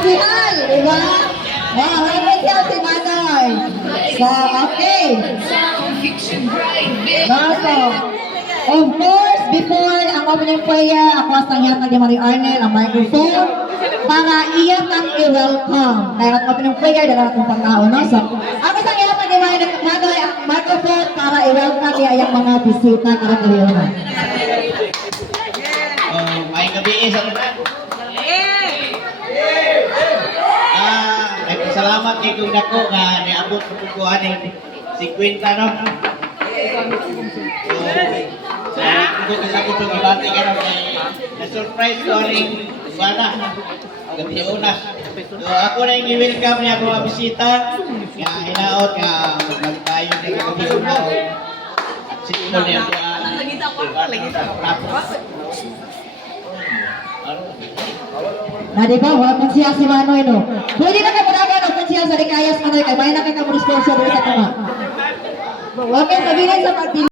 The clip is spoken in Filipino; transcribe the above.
Original, di ba? Wow, happy siya si Manoy. So, okay. So, of course, before ang opening prayer, ako sa iyan ni Marie Arnel, ang microphone, para iyan ang i-welcome. Kaya ang opening prayer, dala akong pagkao, no? So, ako sa iyan ni Marie Manoy, ang microphone para i-welcome niya yung mga bisita para kaliwa. May gabi sa tanan. Salamat kay kung dako nga niabot ko ko aning 50 no. Ko sa ko tong ibati ka na surprise ko aning bana. Gabi una. So ako na yung welcome niya ako mga bisita. Nga hinaot nga magtayo ng gabi una. Sino niya Na di ba, wala siya si Manoy, no? Pwede na kayo managan kung siya sa Likayas Manoy, kaya bayan na kayo sponsor sa kama. Okay, sabihin sa pagpili.